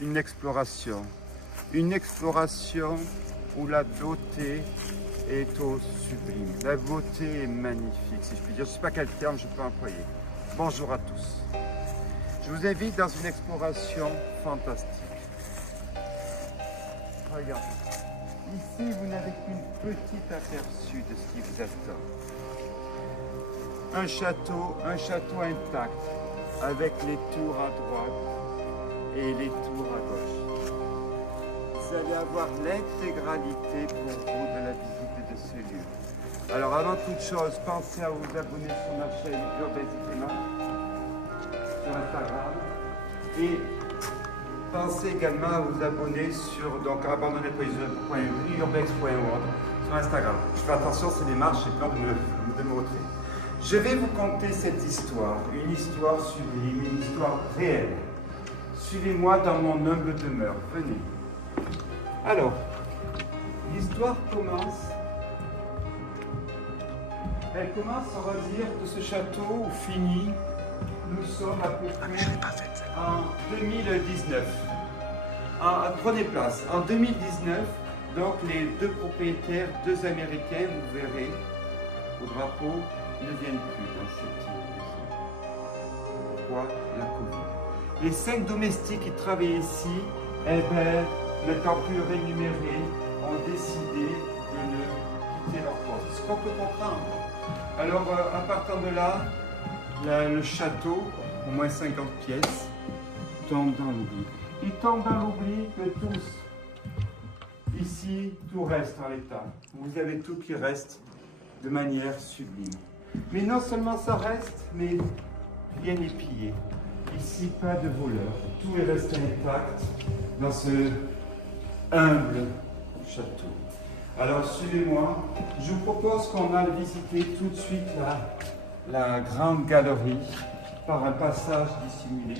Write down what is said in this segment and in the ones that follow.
une exploration. Une exploration où la beauté est au sublime. La beauté est magnifique, si je puis dire. Je ne sais pas quel terme je peux employer. Bonjour à tous. Je vous invite dans une exploration fantastique. Regardez. Ici, vous n'avez qu'une petite aperçu de ce qui vous attend. Un château intact, avec les tours à droite et les tours à gauche. Vous allez avoir l'intégralité pour vous de la visite de ce lieu. Alors avant toute chose, pensez à vous abonner sur ma chaîne Urbex Clément sur Instagram et pensez également à vous abonner sur abandonner.urbex.org sur Instagram. Je fais attention, c'est des marches, j'ai peur de me montrer. Je vais vous conter cette histoire, une histoire sublime, une histoire réelle. Suivez-moi dans mon humble demeure, venez. Alors, l'histoire commence, elle commence, on va dire, de ce château où finit, nous sommes à peu près en 2019. Prenez place, en 2019, donc les deux propriétaires, deux Américains, vous verrez, au drapeau, ne viennent plus dans cette maison. Pourquoi la Covid? Les 5 domestiques qui travaillaient ici, eh bien, n'étant plus rémunérés, ont décidé de ne quitter leur poste. Ce qu'on peut comprendre. Alors, à partir de là, le château, au moins 50 pièces, tombe dans l'oubli. Il tombe dans l'oubli que tous, ici, tout reste en l'état. Vous avez tout qui reste de manière sublime. Mais non seulement ça reste, mais rien n'est pillé. Ici, pas de voleurs. Tout est resté intact dans ce humble château. Alors, suivez-moi. Je vous propose qu'on aille visiter tout de suite la grande galerie par un passage dissimulé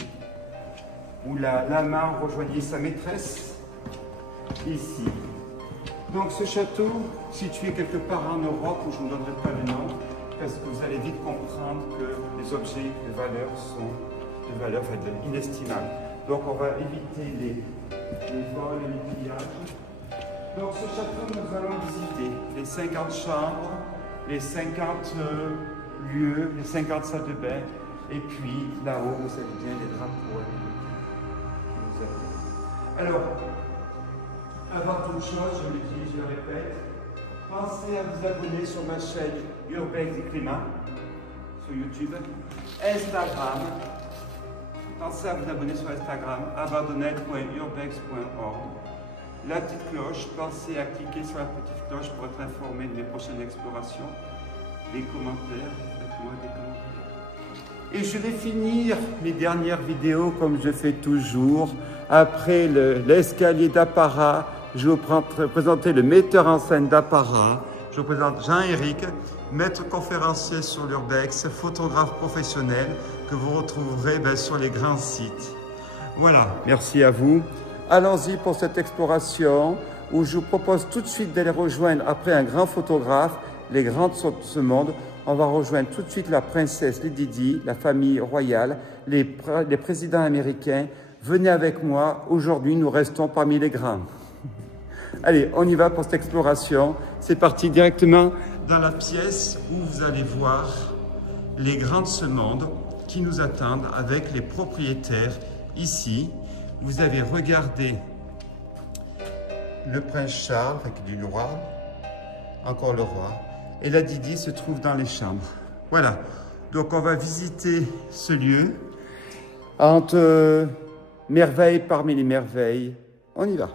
où l'amant rejoignait sa maîtresse, ici. Donc, ce château, situé quelque part en Europe, où je ne vous donnerai pas le nom, parce que vous allez vite comprendre que les objets de valeur sont de valeur inestimables. Donc on va éviter les vols et les pillages. Donc ce château, nous allons visiter les 50 chambres, les 50 lieux, les 50 salles de bain, et puis là-haut, vous savez bien, les drapeaux. Alors, avant toute chose, je le dis, je le répète, pensez à vous abonner sur ma chaîne Urbex Clément sur YouTube, Instagram. Pensez à vous abonner sur Instagram, abandonner.urbex.org. La petite cloche, pensez à cliquer sur la petite cloche pour être informé de mes prochaines explorations. Les commentaires, faites-moi des commentaires. Et je vais finir mes dernières vidéos comme je fais toujours. Après l'escalier d'Apparat, je vais vous présenter le metteur en scène d'Apparat. Je vous présente Jean-Éric, maître conférencier sur l'Urbex, photographe professionnel que vous retrouverez sur les grands sites. Voilà, merci à vous. Allons-y pour cette exploration où je vous propose tout de suite d'aller rejoindre, après un grand photographe, les grands de ce monde. On va rejoindre tout de suite la princesse Lady Di, la famille royale, les présidents américains. Venez avec moi, aujourd'hui nous restons parmi les grands. Allez, on y va pour cette exploration. C'est parti directement dans la pièce où vous allez voir les grands de ce monde qui nous attendent avec les propriétaires ici. Vous avez regardé le prince Charles, qui est du roi, encore le roi, et la Didi se trouve dans les chambres. Voilà, donc on va visiter ce lieu entre merveilles parmi les merveilles. On y va.